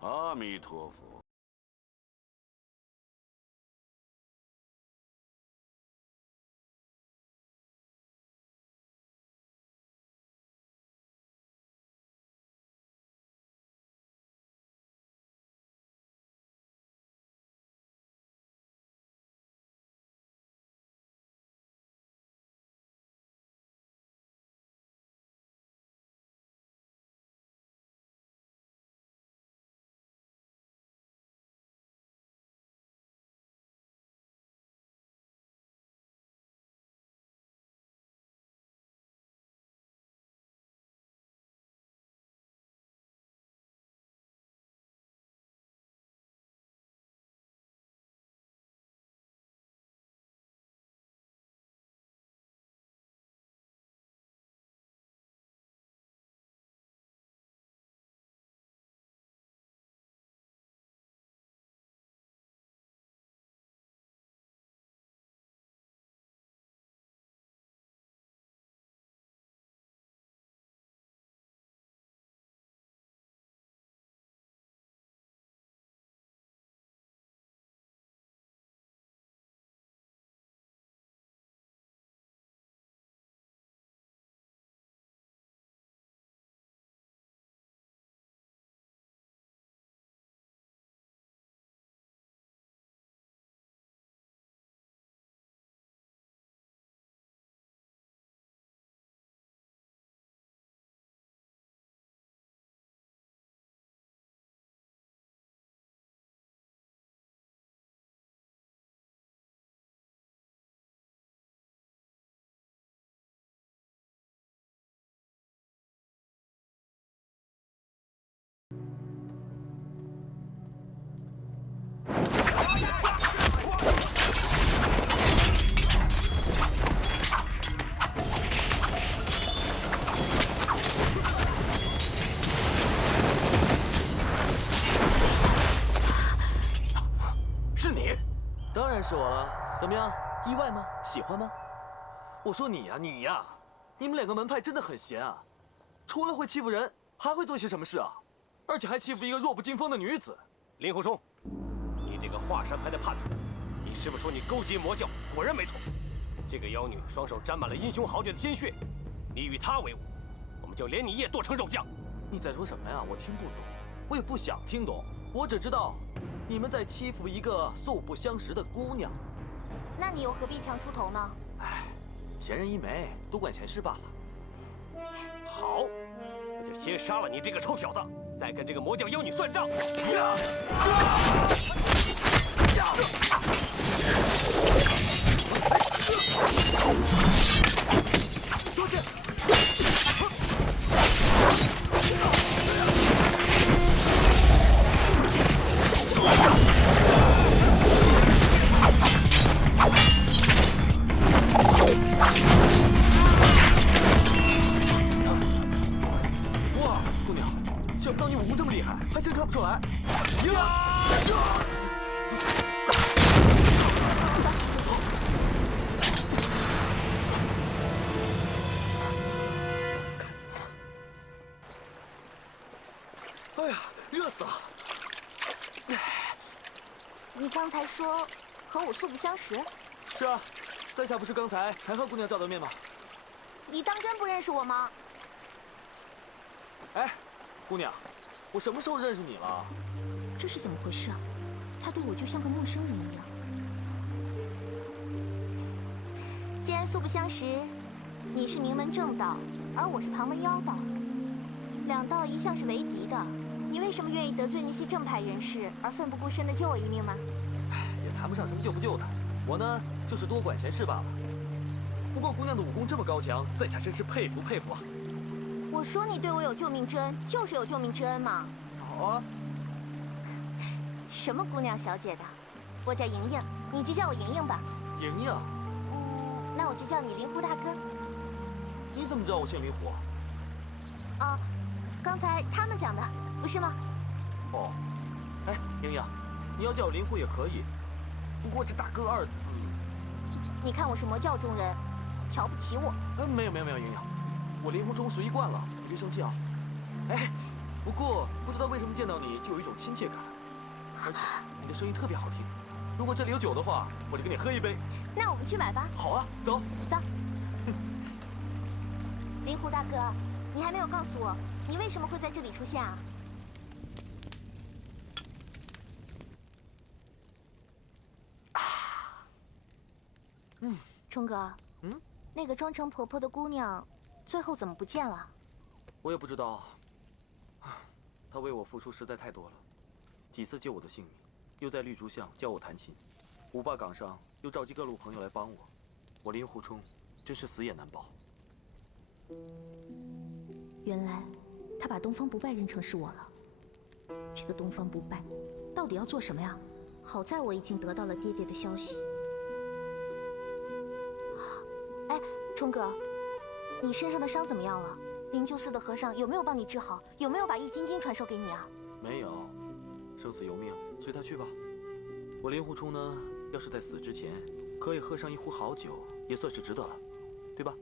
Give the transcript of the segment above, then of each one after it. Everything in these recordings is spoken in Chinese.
阿弥陀佛。当然是我了，怎么样？意外吗？喜欢吗？我说你呀，你们两个门派真的很闲啊！除了会欺负人，还会做些什么事啊？而且还欺负一个弱不禁风的女子。令狐冲，你这个华山派的叛徒，你师傅说你勾结魔教，果然没错。这个妖女双手沾满了英雄豪杰的鲜血，你与她为伍，我们就连你也剁成肉酱。你在说什么呀？我听不懂，我也不想听懂，我只知道。 你们在欺负一个素不相识的姑娘，那你又何必强出头呢？哎，闲人一枚，多管闲事罢了。好，我就先杀了你这个臭小子，再跟这个魔教妖女算账。多谢。 哇，姑娘，想不到你武功这么厉害，还真看不出来。哎呀，热死了！你刚才说和我素不相识？是啊，在下不是刚才才和姑娘照的面吗？你当真不认识我吗？哎，姑娘，我什么时候认识你了？这是怎么回事啊？他对我就像个陌生人一样。既然素不相识，你是名门正道，而我是旁门妖道，两道一向是为敌的。 你为什么愿意得罪那些正派人士，而奋不顾身的救我一命呢？也谈不上什么救不救的，我呢就是多管闲事罢了。不过姑娘的武功这么高强，在下真是佩服佩服啊！我说你对我有救命之恩，就是有救命之恩嘛。好啊。什么姑娘小姐的，我叫莹莹，你就叫我莹莹吧。莹莹。那我就叫你灵狐大哥。你怎么知道我姓灵狐？啊，刚才他们讲的。 不是吗？哦，哎，莹莹，你要叫我灵狐也可以，不过这大哥二字，你看我是魔教中人，瞧不起我？没有，莹莹，我灵狐中随意惯了，你别生气啊。哎，不不过不知道为什么见到你就有一种亲切感，而且你的声音特别好听。如果这里有酒的话，我就跟你喝一杯。那我们去买吧。好啊，走。走。灵狐大哥，你还没有告诉我，你为什么会在这里出现啊？冲哥，那个装成婆婆的姑娘，最后怎么不见了？我也不知道。她为我付出实在太多了，几次救我的性命，又在绿竹巷教我弹琴，五霸岗上又召集各路朋友来帮我，我令狐冲真是死也难报。原来他把东方不败认成是我了。这个东方不败到底要做什么呀？好在我已经得到了爹爹的消息。哎，冲哥，你身上的伤怎么样了？灵鹫寺的和尚有没有帮你治好？有没有把易筋经传授给你啊？没有，生死由命，随他去吧。我令狐冲呢，要是在死之前可以喝上一壶好酒，也算是值得了，对吧？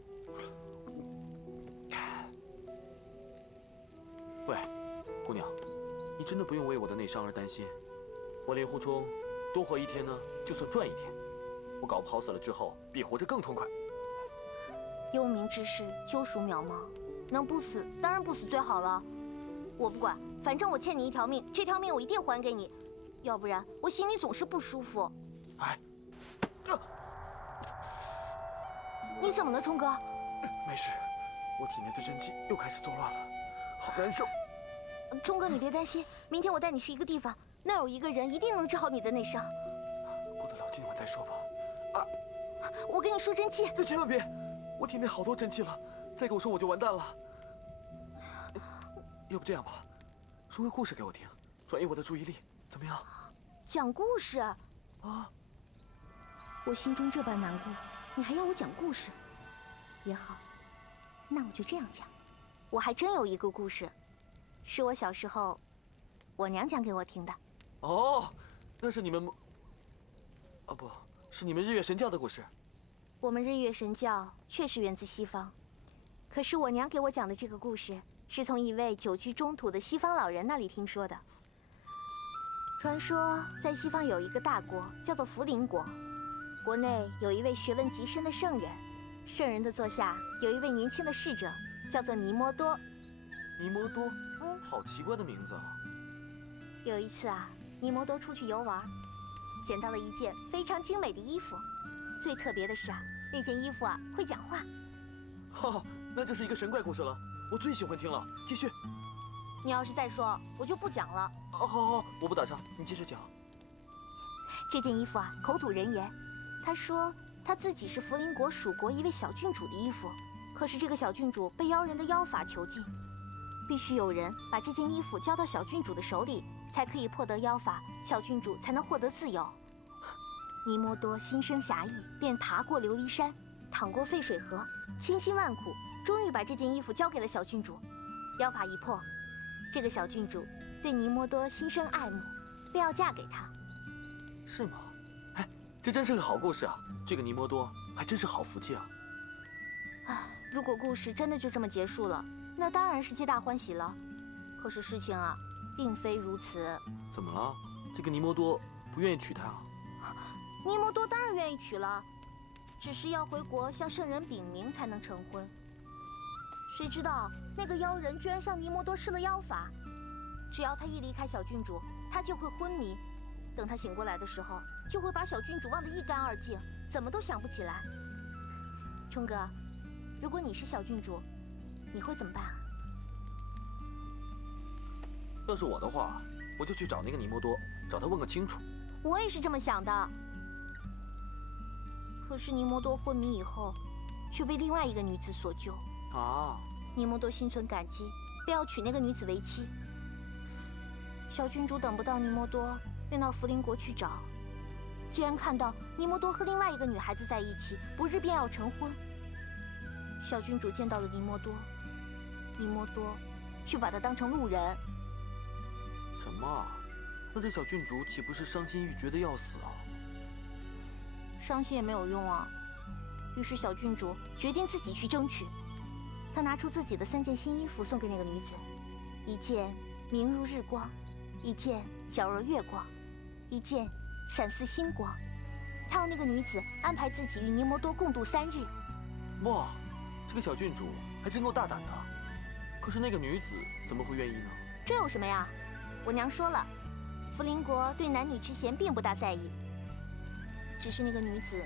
喂，姑娘，你真的不用为我的内伤而担心。我令狐冲多活一天呢，就算赚一天。我搞不好死了之后，比活着更痛快。幽冥之事，究属渺茫，能不死当然不死最好了。我不管，反正我欠你一条命，这条命我一定还给你，要不然我心里总是不舒服。哎，你怎么了，冲哥？没事，我体内的真气又开始作乱了，好难受。冲哥，你别担心，明天我带你去一个地方，那有一个人一定能治好你的内伤。顾得了今晚再说吧。我跟你说真气。那千万别，我体内好多真气了，再给我说我就完蛋了。要不这样吧，说个故事给我听，转移我的注意力，怎么样？讲故事啊？我心中这般难过，你还要我讲故事？也好，那我就这样讲。我还真有一个故事，是我小时候我娘讲给我听的。哦，那是你们……不是你们日月神教的故事。我们日月神教确实源自西方，可是我娘给我讲的这个故事，是从一位久居中土的西方老人那里听说的。传说在西方有一个大国，叫做福临国，国内有一位学问极深的圣人，圣人的座下有一位年轻的侍者，叫做尼摩多。尼摩多，好奇怪的名字啊。有一次啊，尼摩多出去游玩，捡到了一件非常精美的衣服。最特别的是啊，那件衣服啊会讲话。哈，那就是一个神怪故事了，我最喜欢听了。继续。你要是再说，我就不讲了。好，我不打岔，你接着讲。这件衣服啊，口吐人言。他说他自己是福临国蜀国一位小郡主的衣服，可是这个小郡主被妖人的妖法囚禁，必须有人把这件衣服交到小郡主的手里，才可以破得妖法，小郡主才能获得自由。尼摩多心生侠义，便爬过琉璃山，淌过沸水河，千辛万苦，终于把这件衣服交给了小郡主。妖法一破，这个小郡主对尼摩多心生爱慕，便要嫁给他。是吗？哎，这真是个好故事啊！这个尼摩多还真是好福气啊！如果故事真的就这么结束了，那当然是皆大欢喜了。可是事情啊，并非如此。怎么了？这个尼摩多不愿意娶她啊？尼摩多当然愿意娶了，只是要回国向圣人禀明才能成婚。谁知道那个妖人居然向尼摩多施了妖法，只要他一离开小郡主，他就会昏迷。等他醒过来的时候，就会把小郡主忘得一干二净，怎么都想不起来。冲哥，如果你是小郡主，你会怎么办啊？要是我的话，我就去找那个尼摩多，找他问个清楚。我也是这么想的。可是尼摩多昏迷以后，却被另外一个女子所救。啊！尼摩多心存感激，便要娶那个女子为妻。小郡主等不到尼摩多，便到福临国去找。既然看到尼摩多和另外一个女孩子在一起，不日便要成婚。小郡主见到了尼摩多，尼摩多却把他当成路人。什么？那这小郡主岂不是伤心欲绝的要死啊？伤心也没有用啊。于是小郡主决定自己去争取。她拿出自己的3件新衣服送给那个女子，一件明如日光，一剑皎若月光，一剑闪似星光。他要那个女子安排自己与宁魔多共度3日。哇，这个小郡主还真够大胆的。可是那个女子怎么会愿意呢？这有什么呀？我娘说了，福邻国对男女之嫌并不大在意。只是那个女子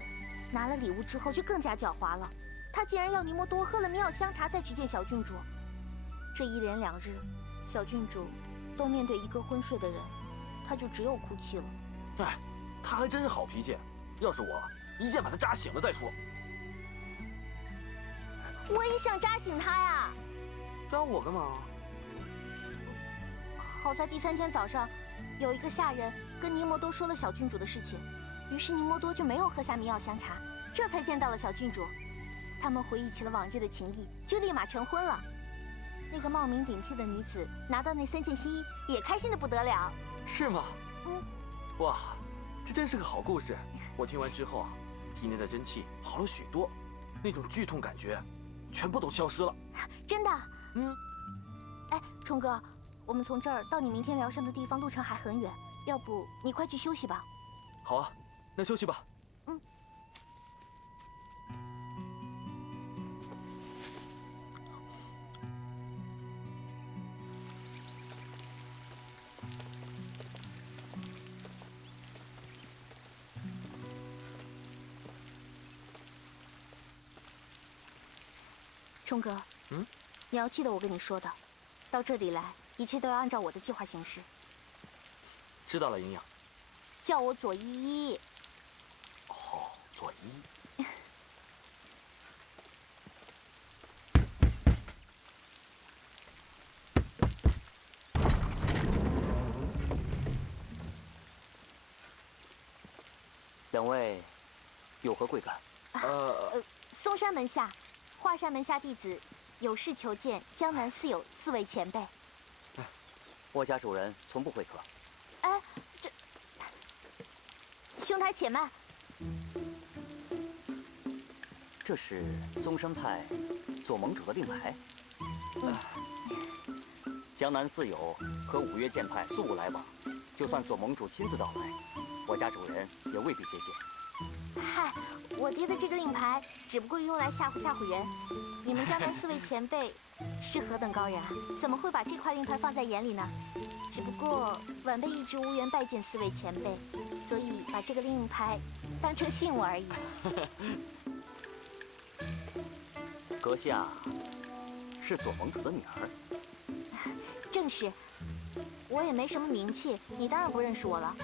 拿了礼物之后就更加狡猾了。她竟然要宁魔多喝了迷药香茶再去见小郡主。这1连2日，小郡主都面对一个昏睡的人，她就只有哭泣了。哎，她还真是好脾气。要是我，一剑把她扎醒了再说。我也想扎醒她呀。扎我干嘛？好在第3天早上，有一个下人跟宁魔多说了小郡主的事情，于是宁魔多就没有喝下迷药香茶，这才见到了小郡主。他们回忆起了往日的情谊，就立马成婚了。那个冒名顶替的女子拿到那3件新衣，也开心的不得了。是吗？嗯。哇，这真是个好故事。我听完之后啊，体内的真气好了许多，那种剧痛感觉全部都消失了。真的？嗯。哎，冲哥，我们从这儿到你明天疗伤的地方路程还很远，要不你快去休息吧。好啊，那休息吧。嗯。冲哥，你要记得我跟你说的，到这里来，一切都要按照我的计划行事。知道了，营养。叫我左依依。哦，左依。2位有何贵干？嵩山门下，华山门下弟子有事求见江南四友4位前辈。我家主人从不会客。哎，这兄台且慢。这是嵩山派左盟主的令牌。江南四友和五岳剑派素无来往，就算左盟主亲自到来，我家主人也未必接见。嗨，我爹的这个令牌只不过用来吓唬吓唬人。你们江南4位前辈是何等高人啊，怎么会把这块令牌放在眼里呢？只不过晚辈一直无缘拜见4位前辈，所以把这个令牌当成信物而已。阁下是左盟主的女儿？正是。我也没什么名气，你当然不认识我了。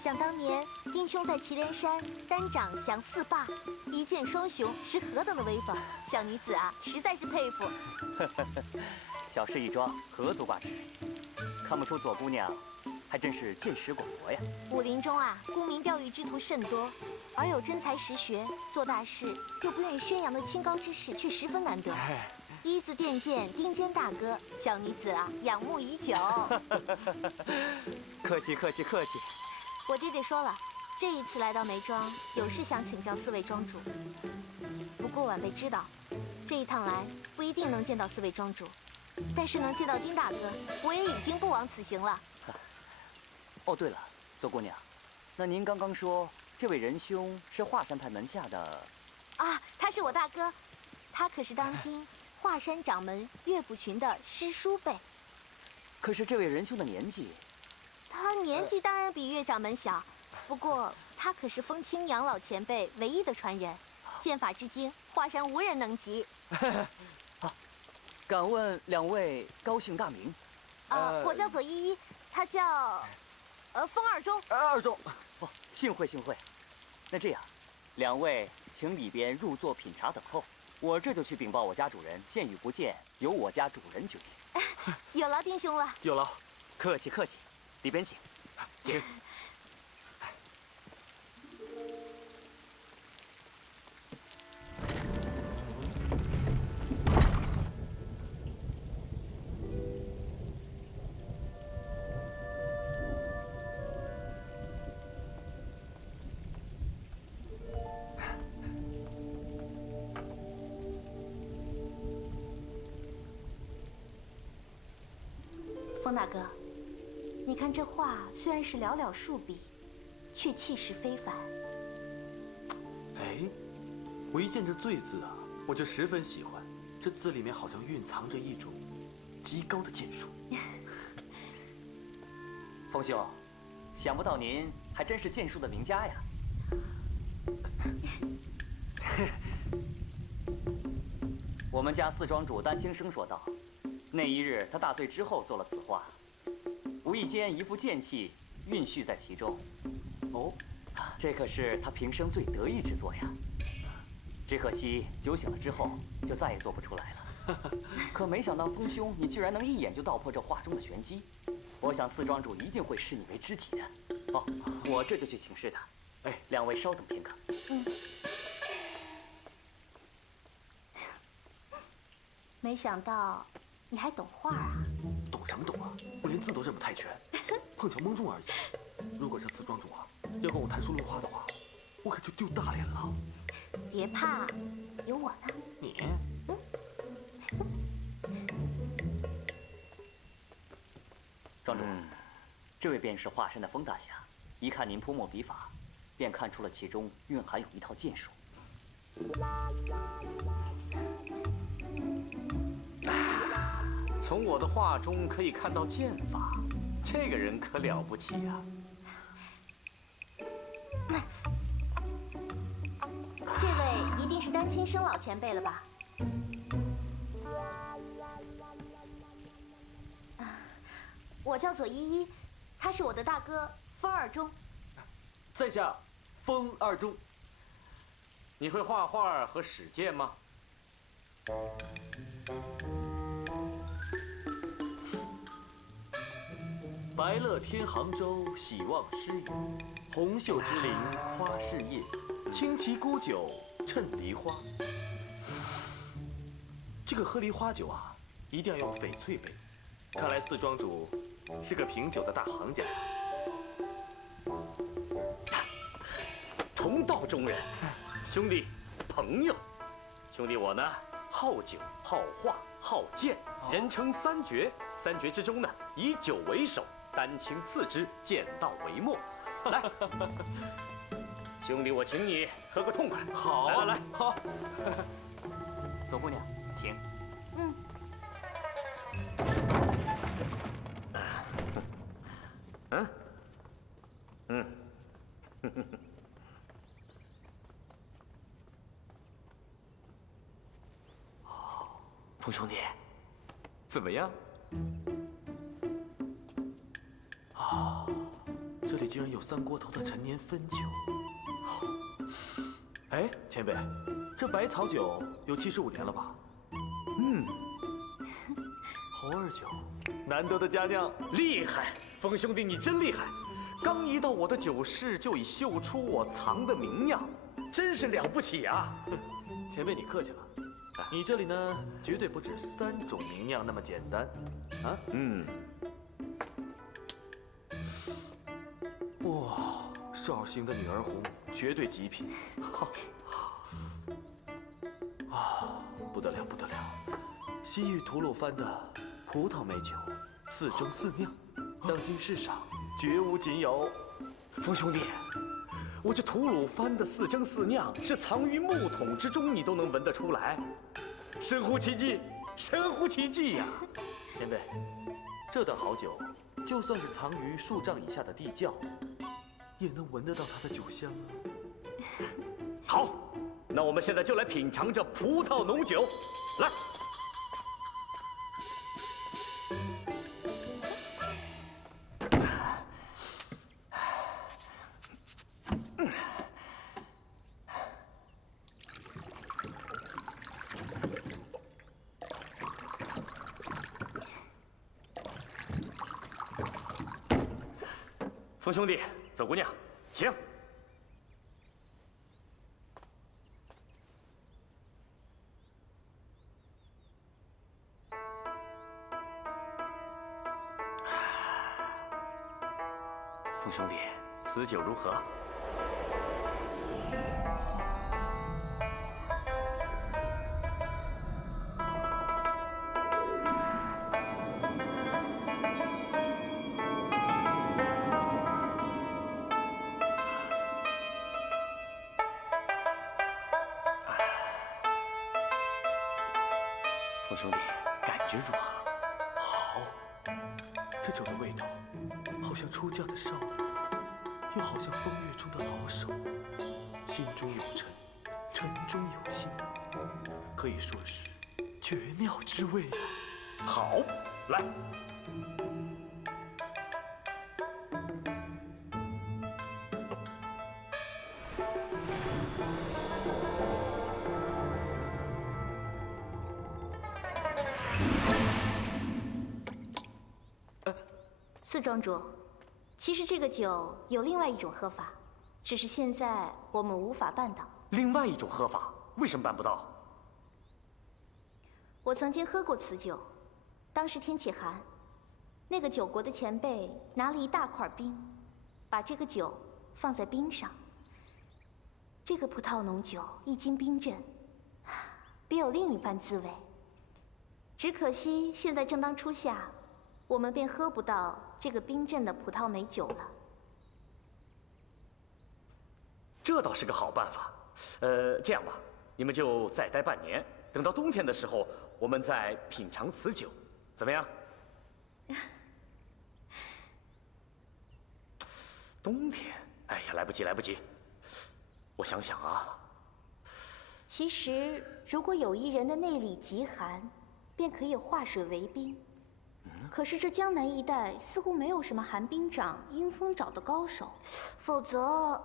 想当年，丁兄在祁连山单掌降4霸，一剑双雄，是何等的威风！小女子啊，实在是佩服。小事一桩，何足挂齿。看不出左姑娘还真是见识广博呀。武林中啊，沽名钓誉之徒甚多，而有真才实学、做大事又不愿意宣扬的清高之士却十分难得。一字殿见丁坚大哥，小女子啊仰慕已久。客气客气客气。我爹爹说了，这一次来到梅庄，有事想请教4位庄主。不过晚辈知道，这一趟来不一定能见到4位庄主，但是能见到丁大哥，我也已经不枉此行了。哦，对了，左姑娘，那您刚刚说这位仁兄是华山派门下的？啊，他是我大哥，他可是当今华山掌门岳不群的师叔辈。可是这位仁兄的年纪……他年纪当然比岳掌门小，不过他可是风清杨老前辈唯一的传人，剑法之精，华山无人能及。好，敢问2位高姓大名？我叫左依依，他叫风二中。二中。哦，幸会幸会。那这样，2位请里边入座品茶等候，我这就去禀报我家主人，见与不见由我家主人决定。有劳丁兄了。有劳。客气客气。里边请，请。风风大哥，你看这画虽然是寥寥数笔，却气势非凡。哎，我一见这“醉”字啊，我就十分喜欢。这字里面好像蕴藏着一种极高的剑术。风兄，想不到您还真是剑术的名家呀。我们家四庄主丹青生说道，那一日他大醉之后做了此画，无意间一副剑气蕴蓄在其中。哦，这可是他平生最得意之作呀。只可惜酒醒了之后就再也做不出来了。可没想到风兄，你居然能一眼就道破这画中的玄机。我想四庄主一定会视你为知己的。哦，我这就去请示他。哎，两位稍等片刻。嗯。没想到你还懂画啊？懂什么懂啊？我连字都认不太全，碰巧蒙中而已。如果这四庄主啊要跟我谈书论画的话，我可就丢大脸了。别怕，有我呢。你？庄主，这位便是华山的风大侠。一看您泼墨笔法，便看出了其中蕴含有一套剑术。从我的画中可以看到剑法，这个人可了不起呀！这位一定是丹青生老前辈了吧？我叫左依依，他是我的大哥风二中。在下风二中。你会画画和使剑吗？白乐天杭州，喜望诗语。红袖之林花事叶，清奇沽酒衬梨花。这个喝梨花酒啊，一定要用翡翠杯。看来四庄主是个品酒的大行家。同道中人，兄弟，朋友。兄弟我呢，好酒、好画、好剑，人称三绝。三绝之中呢，以酒为首，丹青次之，剑道为末。来，兄弟，我请你喝个痛快。好，来来来，好。左姑娘，请。嗯。风兄弟，怎么样？啊，这里竟然有三锅头的陈年汾酒。哎，前辈，这百草酒有75年了吧？猴儿酒，难得的佳酿，厉害！风兄弟，你真厉害！刚一到我的酒室，就已嗅出我藏的名酿，真是了不起啊！前辈你客气了。你这里呢，绝对不止3种名酿那么简单，啊？哇，绍兴的女儿红绝对极品。啊，不得了不得了！西域吐鲁番的葡萄美酒，4蒸4酿，当今世上绝无仅有。风兄弟，我这吐鲁番的4蒸4酿是藏于木桶之中，你都能闻得出来，神乎其技，神乎其技呀！前辈，这等好酒，就算是藏于数丈以下的地窖，也能闻得到它的酒香啊。好，那我们现在就来品尝这葡萄浓酒，来。风兄弟，左姑娘，请。风兄弟，此酒如何？风兄弟，感觉如何？好，这酒的味道，好像出嫁的少女，又好像风月中的老手，心中有尘，尘中有心，可以说是绝妙之味。好，来。四庄主，其实这个酒有另外一种喝法，只是现在我们无法办到。另外一种喝法，为什么办不到？我曾经喝过此酒，当时天气寒，那个九国的前辈拿了一大块冰，把这个酒放在冰上。这个葡萄浓酒一经冰镇，别有另一番滋味。只可惜现在正当初夏，我们便喝不到这个冰镇的葡萄美酒了。这倒是个好办法。这样吧，你们就再待半年，等到冬天的时候，我们再品尝此酒，怎么样？冬天，哎呀，来不及，来不及。我想想啊，其实如果有一人的内里极寒，便可以化水为冰。可是这江南一带似乎没有什么寒冰掌、阴风爪的高手，否则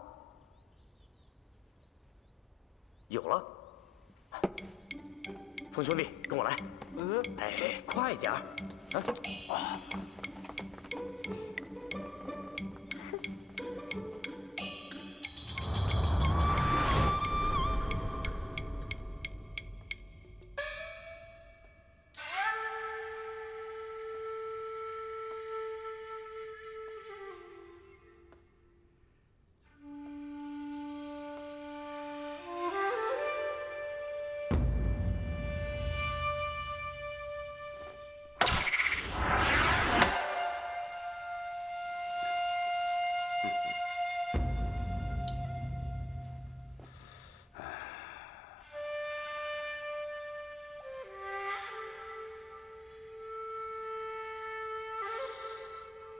有了。风兄弟，跟我来。哎，快点儿！啊！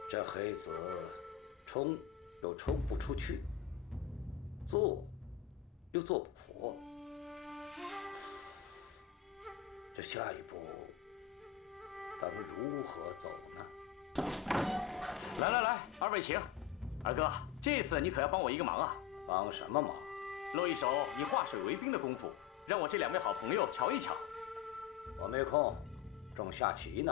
这黑子冲又冲不出去，做又做不活，这下一步当如何走呢？来来来，二位请。二哥，这次你可要帮我一个忙啊！帮什么忙？露一手以化水为冰的功夫，让我这两位好朋友瞧一瞧。我没空，正下棋呢。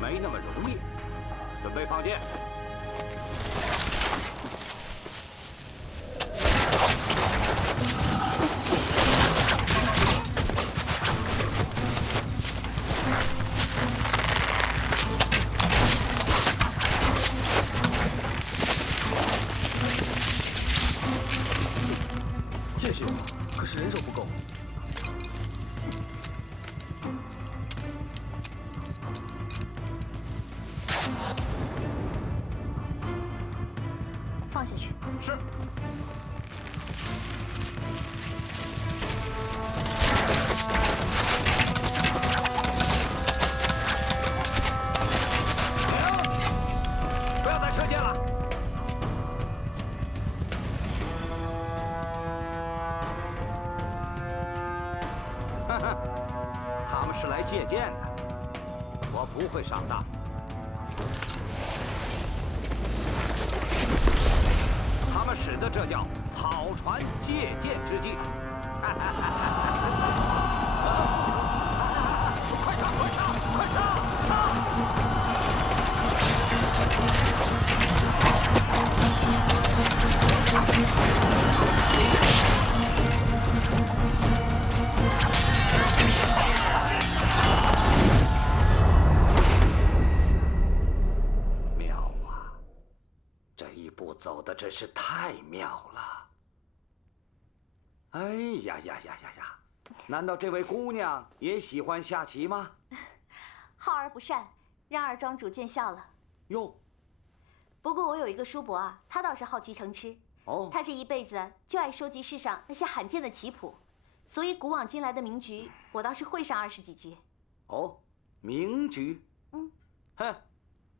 没那么容易。准备放箭。剑是有，可是人手不够。 放下去。是。不要再射箭了。哈哈，借箭的，我不会上当。他们使的这叫草船借箭之计。快上，快上，快上！妙啊！这一步走的真是太妙了。哎呀呀呀呀呀！难道这位姑娘也喜欢下棋吗？好而不善，让二庄主见笑了。哟，不过我有一个叔伯啊，他倒是好奇成痴。哦，他这一辈子就爱收集世上那些罕见的棋谱，所以古往今来的名局，我倒是会上20几局。哦，名局？哼，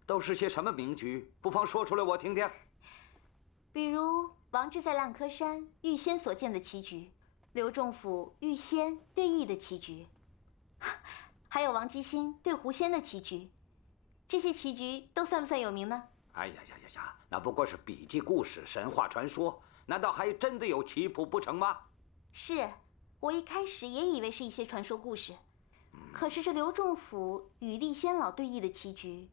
都是些什么名局？不妨说出来我听听。比如王志在烂柯山遇仙所见的棋局，刘仲甫遇仙对弈的棋局，还有王吉星对狐仙的棋局，这些棋局都算不算有名呢？哎呀呀呀呀，那不过是笔记故事、神话传说，难道还真的有棋谱不成吗？是，我一开始也以为是一些传说故事，可是这刘仲甫与厉仙老对弈的棋局，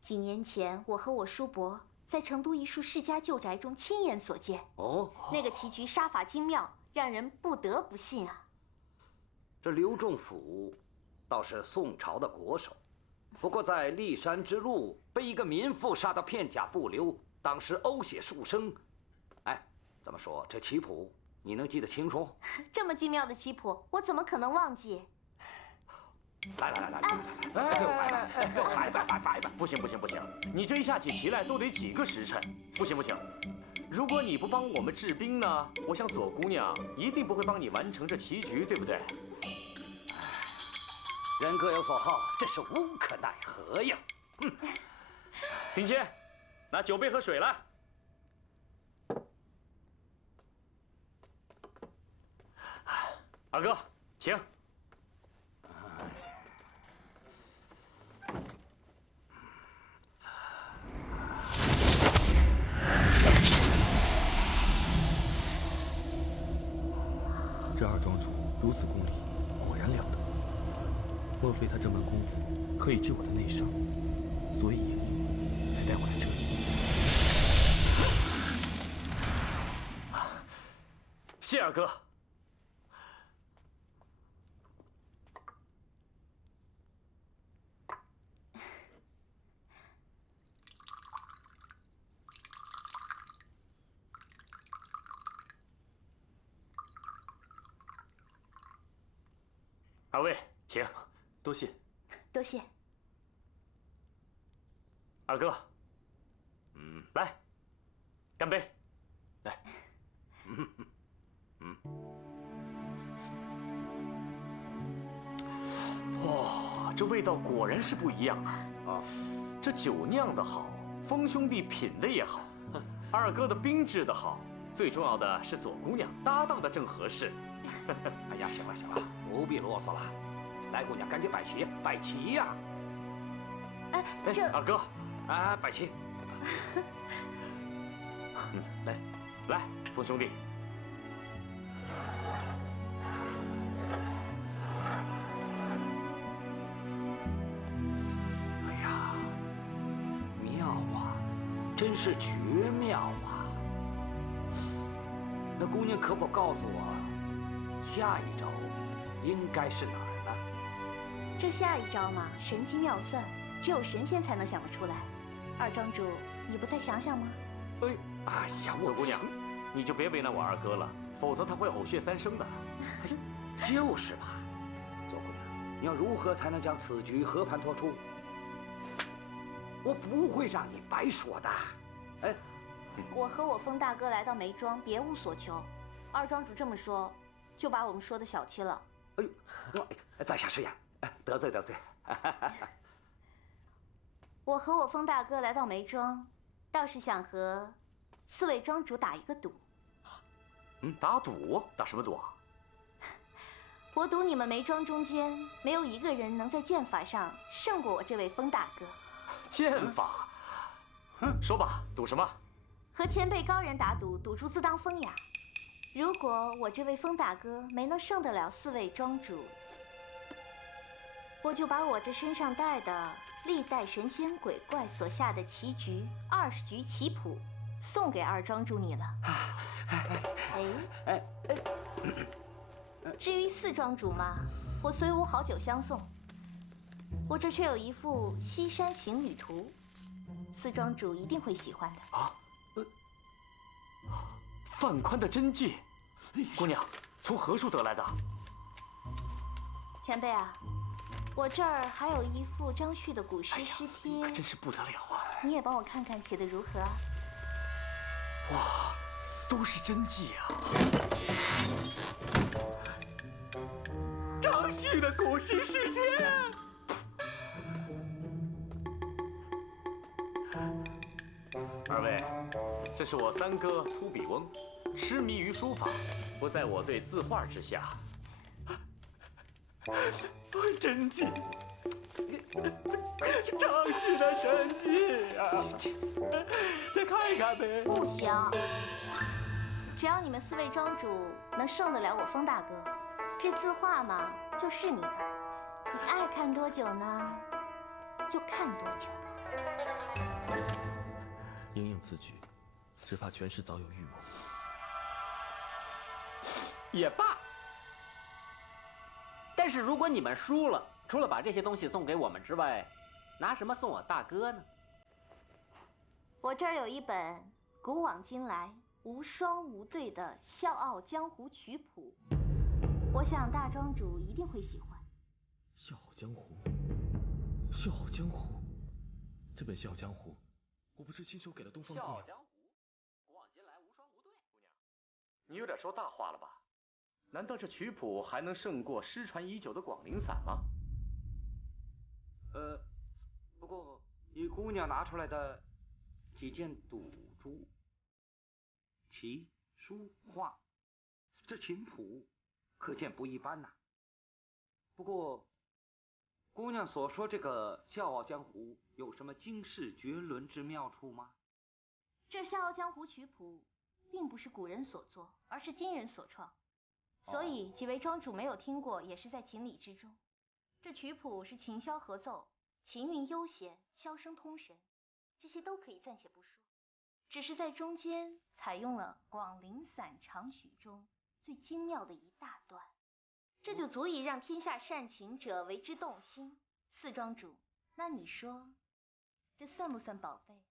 几年前我和我叔伯在成都一处世家旧宅中亲眼所见。哦，那个棋局杀法精妙，让人不得不信啊。这刘仲甫倒是宋朝的国手，不过在骊山之路被一个民妇杀得片甲不留，当时呕血数升。哎，怎么说这棋谱你能记得清楚？这么精妙的棋谱，我怎么可能忘记？来，给我摆！不行，你这一下起棋来都得几个时辰，不行。如果你不帮我们治兵呢，我想左姑娘一定不会帮你完成这棋局，对不对？人各有所好，这是无可奈何呀。平切，拿酒杯和水来。二哥，请。这二庄主如此功力，果然了得。莫非他这门功夫可以治我的内伤，所以才带我来这里？谢二哥。二位，请。多谢。多谢。二哥，来，干杯！来，哦，这味道果然是不一样啊！这酒酿得好，风兄弟品的也好，二哥的兵制的好，最重要的是左姑娘搭档的正合适。哎呀，行了，不必啰嗦了。来，姑娘，赶紧摆棋呀！哎，这二哥，啊，摆棋。来，风兄弟。哎呀，妙啊，真是绝妙啊！那姑娘可否告诉我，下一招应该是哪儿呢？这下一招嘛，神机妙算，只有神仙才能想得出来。二庄主，你不再想想吗？哎呀，左姑娘，你就别为难我二哥了，否则他会呕血3升的。就是嘛，左姑娘，你要如何才能将此局和盘托出？我不会让你白说的。哎，我和我风大哥来到梅庄，别无所求。二庄主这么说，就把我们说的小气了。哎呦，在下失言，得罪。我和我风大哥来到梅庄，倒是想和4位庄主打一个赌。打赌？打什么赌啊？我赌你们梅庄中间没有一个人能在剑法上胜过我这位风大哥。剑法？说吧，赌什么？和前辈高人打赌，赌注自当风雅。如果我这位风大哥没能胜得了4位庄主，我就把我这身上带的历代神仙鬼怪所下的棋局20局棋谱送给二庄主你了。至于4庄主嘛，我虽无好酒相送，我这却有一幅西山行旅图，4庄主一定会喜欢的。范宽的真迹，姑娘从何处得来的？前辈啊，我这儿还有一副张旭的古诗诗帖，可真是不得了啊！你也帮我看看写的如何啊？哇，都是真迹啊！张旭的古诗诗帖。二位，这是我三哥秃笔翁，痴迷于书法，不在我对字画之下。真迹，张旭的神迹啊！再看一看呗。不行，只要你们4位庄主能胜得了我风大哥，这字画嘛就是你的，你爱看多久呢，就看多久。莹莹此举，只怕权势早有预谋。也罢，但是如果你们输了，除了把这些东西送给我们之外，拿什么送我大哥呢？我这儿有一本古往今来无双无对的《笑傲江湖》曲谱，我想大庄主一定会喜欢。笑傲江湖，笑傲江湖，这本《笑傲江湖》，我不是亲手给了东方姑娘。笑傲江湖，古往今来无双无对。姑娘，你有点说大话了吧？难道这曲谱还能胜过失传已久的广陵散吗？不过你姑娘拿出来的几件赌珠、棋、书、画，这琴谱可见不一般呐。不过，姑娘所说这个《笑傲江湖》有什么惊世绝伦之妙处吗？这《笑傲江湖》曲谱并不是古人所作，而是今人所创，所以几位庄主没有听过也是在情理之中。这曲谱是琴箫合奏，琴韵悠闲，箫声通神，这些都可以暂且不说，只是在中间采用了广陵散长曲中最精妙的一大段，这就足以让天下善琴者为之动心。4庄主，那你说这算不算宝贝？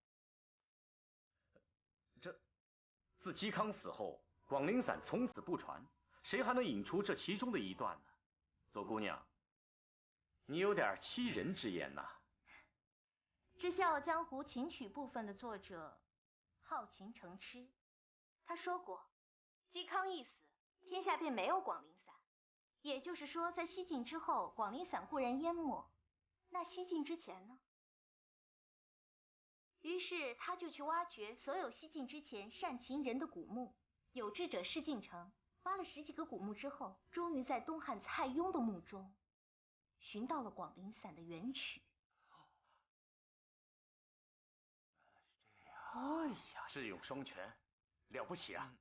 自嵇康死后，广陵散从此不传，谁还能引出这其中的一段呢？左姑娘，你有点欺人之言呐。这《笑傲江湖》琴曲部分的作者好琴成痴，他说过，嵇康一死，天下便没有广陵散。也就是说，在西晋之后，广陵散固然淹没，那西晋之前呢？于是他就去挖掘所有西晋之前善琴人的古墓，有志者事竟成，挖了10几个古墓之后，终于在东汉蔡邕的墓中寻到了广陵散的原曲。哎呀，智勇双全，了不起啊！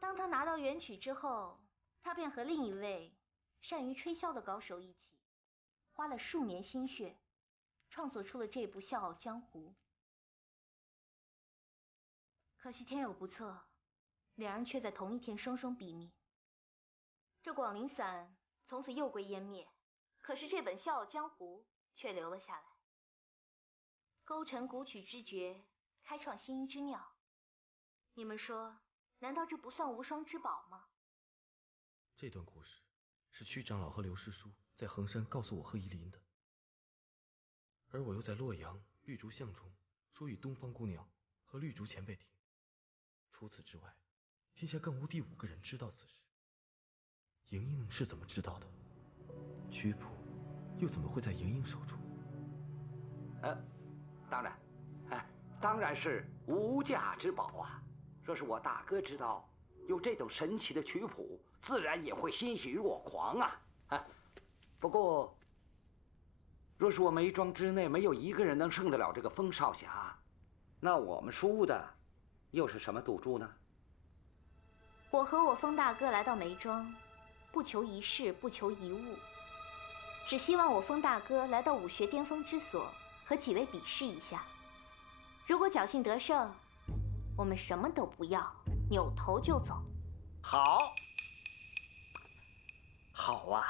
当他拿到原曲之后，他便和另一位善于吹箫的高手一起，花了数年心血，创作出了这部《笑傲江湖》。可惜天有不测，两人却在同一天双双毙命。这广陵散从此又归湮灭，可是这本《笑傲江湖》却留了下来，勾陈古曲之绝，开创新音之妙。你们说，难道这不算无双之宝吗？这段故事是屈长老和刘师叔在衡山告诉我和夷陵的，而我又在洛阳绿竹巷中说与东方姑娘和绿竹前辈听。除此之外，天下更无第5个人知道此事。莹莹是怎么知道的？曲谱又怎么会在莹莹手中？当然是无价之宝啊！若是我大哥知道，有这等神奇的曲谱，自然也会欣喜若狂啊！不过，若是我梅庄之内没有一个人能胜得了这个风少侠，那我们输的又是什么赌注呢？我和我风大哥来到梅庄，不求一事，不求一物，只希望我风大哥来到武学巅峰之所，和几位比试一下。如果侥幸得胜，我们什么都不要，扭头就走。好，好啊！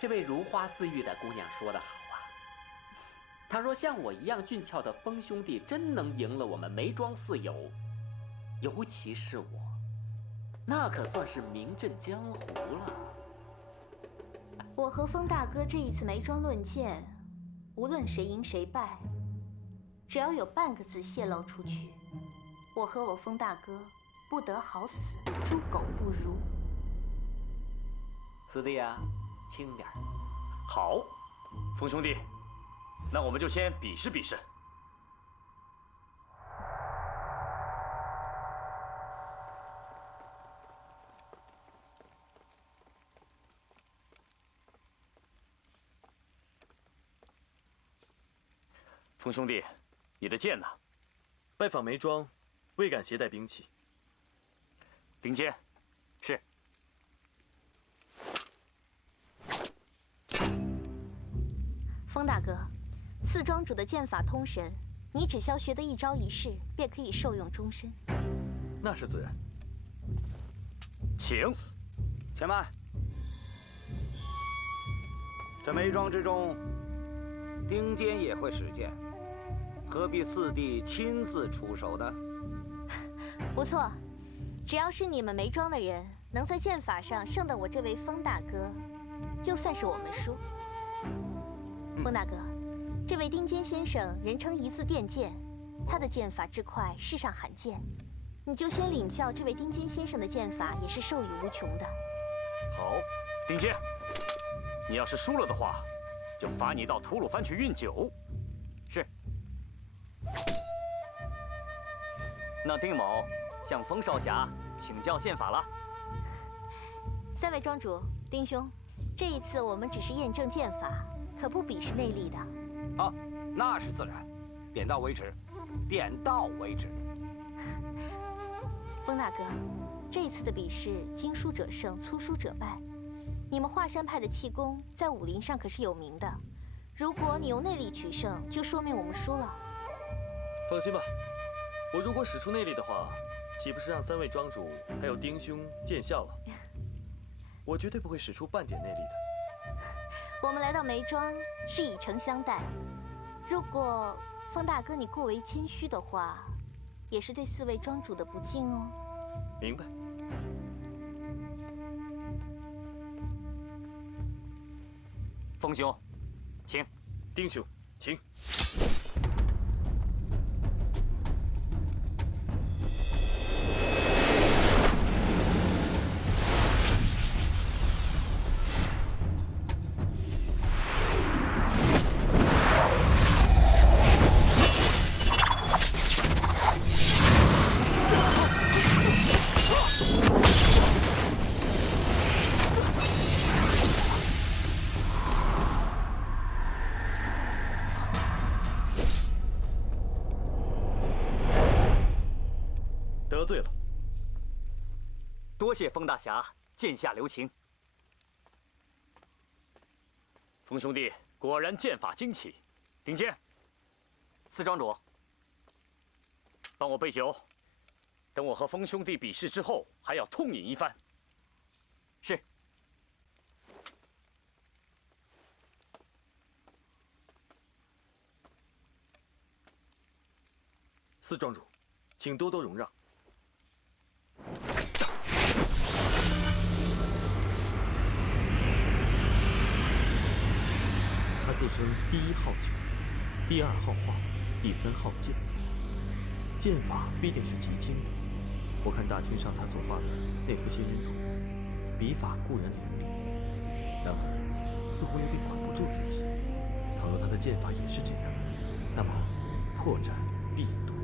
这位如花似玉的姑娘说得好啊。倘若像我一样俊俏的风兄弟真能赢了我们梅庄四友，尤其是我，那可算是名震江湖了。我和风大哥这一次梅庄论剑，无论谁赢谁败，只要有半个字泄露出去，我和我风大哥不得好死，猪狗不如。四弟啊，轻点。好，风兄弟，那我们就先比试比试。风兄弟，你的剑呢？拜访梅庄，未敢携带兵器。顶尖，是。风大哥，四庄主的剑法通神，你只消学得一招一式，便可以受用终身。那是自然。请，且慢。这梅庄之中，丁坚也会使剑，何必四弟亲自出手呢？不错，只要是你们梅庄的人能在剑法上胜得我这位风大哥，就算是我们输。风大哥，这位丁坚先生人称一字电剑，他的剑法之快，世上罕见。你就先领教这位丁坚先生的剑法，也是受益无穷的。好，丁坚，你要是输了的话，就罚你到吐鲁番去运酒。是。那丁某向风少侠请教剑法了。三位庄主，丁兄，这一次我们只是验证剑法，可不比试内力的。啊，那是自然，点到为止，点到为止。风大哥，这一次的比试，精疏者胜，粗疏者败。你们华山派的气功在武林上可是有名的，如果你用内力取胜，就说明我们输了。放心吧，我如果使出内力的话，岂不是让三位庄主还有丁兄见笑了？我绝对不会使出半点内力的。我们来到梅庄是以诚相待，如果风大哥你过为谦虚的话，也是对四位庄主的不敬哦。明白。风兄，请。丁兄，请。得罪了，多谢风大侠剑下留情。风兄弟果然剑法精奇，顶尖。四庄主，帮我备酒，等我和风兄弟比试之后，还要痛饮一番。是。四庄主，请多多容让。他自称第一好酒，第二好画，第三好剑，剑法必定是极精的。我看大厅上他所画的那幅仙人图，笔法固然凌厉，然而似乎有点管不住自己。倘若他的剑法也是这样，那么破绽必多。